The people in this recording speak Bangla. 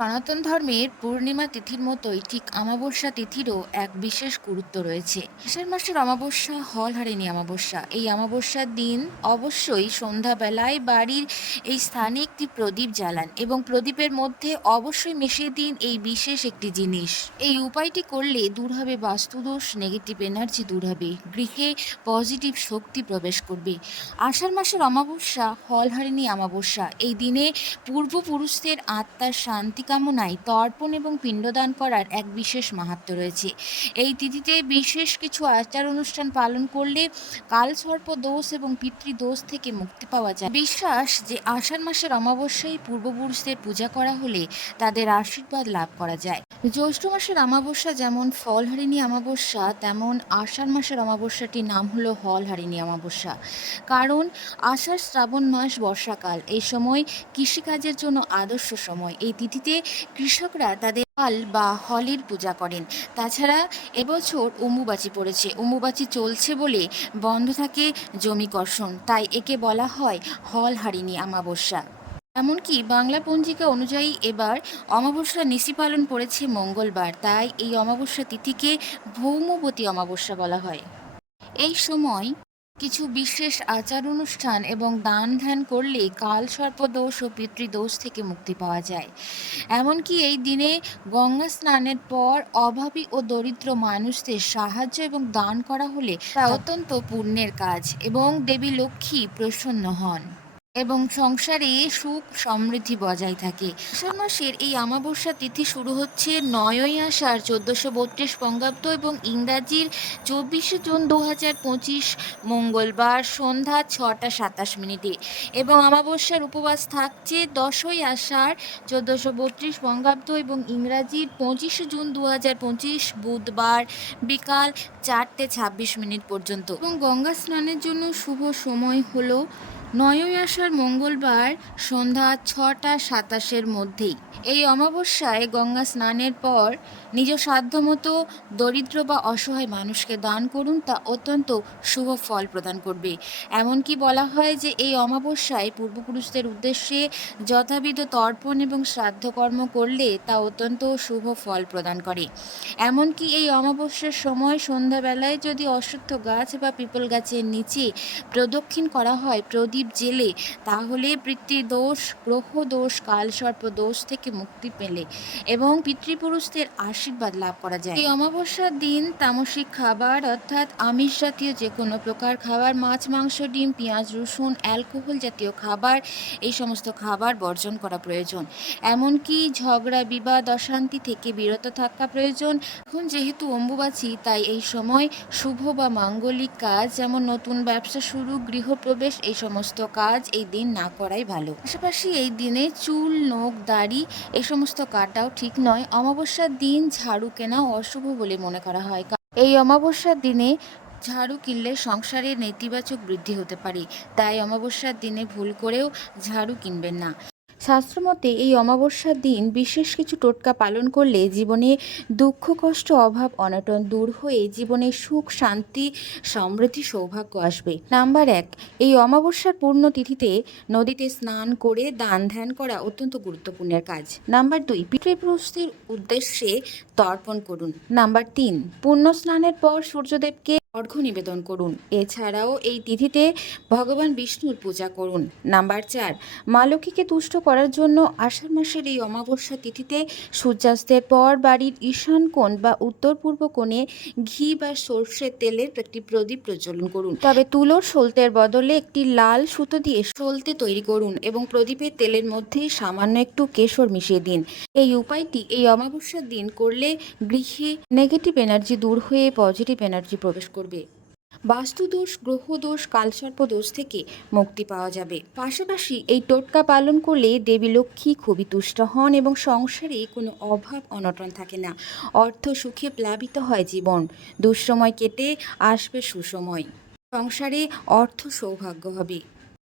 সনাতন ধর্মের পূর্ণিমা তিথির মতোই ঠিক অমাবস্যা তিথিরও এক বিশেষ গুরুত্ব রয়েছে। আষাঢ় মাসের অমাবস্যা হলহারিণী অমাবস্যা। এই অমাবস্যার দিন অবশ্যই সন্ধ্যাবেলায় বাড়ির এই স্থানে একটি প্রদীপ জ্বালান এবং প্রদীপের মধ্যে অবশ্যই মিশিয়ে দিন এই বিশেষ একটি জিনিস। এই উপায়টি করলে দূর হবে বাস্তুদোষ নেগেটিভ এনার্জি দূর হবে, গৃহে পজিটিভ শক্তি প্রবেশ করবে। আষাঢ় মাসের অমাবস্যা হলহারিণী অমাবস্যা, এই দিনে পূর্বপুরুষদের আত্মার শান্তি কামনায় তর্পণ এবং পিণ্ডদান করার এক বিশেষ মাহাত্ম্য রয়েছে। এই তিথিতে বিশেষ কিছু আচার অনুষ্ঠান পালন করলে কালসর্প দোষ এবং পিতৃদোষ থেকে মুক্তি পাওয়া যায়। বিশ্বাস যে আষাঢ় মাসের অমাবস্যায় পূর্বপুরুষদের পূজা করা হলে তাদের আশীর্বাদ লাভ করা যায়। জ্যৈষ্ঠ মাসের অমাবস্যা যেমন ফলহারিণী অমাবস্যা, তেমন আষাঢ় মাসের অমাবস্যাটির নাম হলো হলহারিণী অমাবস্যা। কারণ আষাঢ় শ্রাবণ মাস বর্ষাকাল, এই সময় কৃষিকাজের জন্য আদর্শ সময়। এই তিথিতে কৃষকরা তাদের হল বা হলের পূজা করেন। তাছাড়া এবছর অম্বুবাচি পড়েছে। অম্বুবাচি চলছে বলে বন্ধ থাকে জমি কর্ষণ। তাই একে বলা হয় হলহারিণী অমাবস্যা। এমনকি বাংলা পঞ্জিকা অনুযায়ী এবার অমাবস্যা নিশি পালন পড়েছে মঙ্গলবার। তাই এই অমাবস্যা তিথিকে ভৌমবতী অমাবস্যা বলা হয়। এই সময় কিছু বিশেষ আচার অনুষ্ঠান এবং দান ধ্যান করলে কাল সর্পদোষ ও পিতৃদোষ থেকে মুক্তি পাওয়া যায়। এমনকি এই দিনে গঙ্গা স্নানের পর অভাবী ও দরিদ্র মানুষদের সাহায্য এবং দান করা হলে অত্যন্ত পুণ্যের কাজ এবং দেবী লক্ষ্মী প্রসন্ন হন। এবং সংসারে সুখ সমৃদ্ধি বজায় থাকে। আষাঢ় মাসের এই অমাবস্যা তিথি শুরু হচ্ছে নয়ই আষাঢ়, চোদ্দোশো বত্রিশ বঙ্গাব্দ এবং ইংরাজির চব্বিশে জুন দু হাজার পঁচিশ মঙ্গলবার সন্ধ্যা ছটা সাতাশ মিনিটে। এবং অমাবস্যার উপবাস থাকছে দশই আষাঢ়, চোদ্দোশো বত্রিশ বঙ্গাব্দ এবং ইংরাজির পঁচিশে জুন দু হাজার পঁচিশ বুধবার বিকাল চারটে ছাব্বিশ মিনিট পর্যন্ত। এবং গঙ্গা স্নানের জন্য শুভ সময় হলো নয়ই আষাঢ় মঙ্গলবার সন্ধ্যা ছটা সাতাশের মধ্যেই। এই অমাবস্যায় গঙ্গা স্নানের পর নিজ সাধ্যমতো দরিদ্র বা অসহায় মানুষকে দান করুন, তা অত্যন্ত শুভ ফল প্রদান করবে। এমনকি বলা হয় যে এই অমাবস্যায় পূর্বপুরুষদের উদ্দেশ্যে যথাবিধ তর্পণ এবং শ্রাদ্ধকর্ম করলে তা অত্যন্ত শুভ ফল প্রদান করে। এমনকি এই অমাবস্যার সময় সন্ধ্যাবেলায় যদি অশ্বত্থ গাছ বা পিপল গাছের নিচে প্রদক্ষিণ করা হয়, প্রদীপ জেলে, তাহলে পিতৃদোষ, গ্রহ দোষ, কালসর্প দোষ থেকে মুক্তি পেলে এবং পিতৃপুরুষদের আশীর্বাদ লাভ করা যায়। এই অমাবস্যার দিন তামসিক খাবার অর্থাৎ আমিষ জাতীয় যে কোনো প্রকার খাবার, মাছ, মাংস, ডিম, পেঁয়াজ, রসুন, অ্যালকোহল জাতীয় খাবার, এই সমস্ত খাবার বর্জন করা প্রয়োজন। এমনকি ঝগড়া, বিবাদ, অশান্তি থেকে বিরত থাকা প্রয়োজন। এখন যেহেতু অম্বুবাচী, তাই এই সময় শুভ বা মাঙ্গলিক কাজ, যেমন নতুন ব্যবসা শুরু, গৃহপ্রবেশ, এই সমস্ত কাজ এই দিন না করাই ভালো। পাশাপাশি এই দিনে চুল, নখ, দাড়ি এ সমস্ত কাটাও ঠিক নয়। অমাবস্যার দিন ঝাড়ু কেনা অশুভ বলে মনে করা হয়। এই অমাবস্যার দিনে ঝাড়ু কিনলে সংসারের নেতিবাচক বৃদ্ধি হতে পারে। তাই অমাবস্যার দিনে ভুল করেও ঝাড়ু কিনবেন না। শাস্ত্রমতে এই অমাবস্যার দিন বিশেষ কিছু টোটকা পালন করলে জীবনে দুঃখ, কষ্ট, অভাব, অনটন দূর হয়ে জীবনে সুখ, শান্তি, সমৃদ্ধি, সৌভাগ্য আসবে। নাম্বার এক, এই অমাবস্যার পূর্ণ তিথিতে নদীতে স্নান করে দান ধ্যান করা অত্যন্ত গুরুত্বপূর্ণের কাজ। নাম্বার দুই, পিতৃপুরুষদের উদ্দেশ্যে তর্পণ করুন। নাম্বার তিন পুণ্য স্নানের পর সূর্যদেবকে অর্ঘ্য নিবেদন করুন। এছাড়াও এই তিথিতে ভগবান বিষ্ণুর পূজা করুন। নাম্বার চার, মা লক্ষ্মীকে তুষ্ট করার জন্য আষাঢ় মাসের এই অমাবস্যা তিথিতে সূর্যাস্তের পর বাড়ির ঈশান কোণ বা উত্তর পূর্ব কোণে ঘি বা সর্ষের তেলের একটি প্রদীপ প্রজ্বলন করুন। তবে তুলোর সলতের বদলে একটি লাল সুতো দিয়ে সলতে তৈরি করুন এবং প্রদীপের তেলের মধ্যে সামান্য একটু কেশর মিশিয়ে দিন। এই উপায়টি এই অমাবস্যার দিন করলে গৃহে নেগেটিভ এনার্জি দূর হয়ে পজিটিভ এনার্জি প্রবেশ করবে। বাস্তুদোষ, গ্রহদোষ, কালসর্পদোষ থেকে মুক্তি পাওয়া যাবে। পাশাপাশি এই টোটকা পালন করলে দেবী লক্ষ্মী খুবই তুষ্ট হন এবং সংসারে কোনো অভাব অনটন থাকে না। অর্থ সুখে প্লাবিত হয় জীবন। দুঃসময় কেটে আসবে সুসময়। সংসারে অর্থ সৌভাগ্য হবে।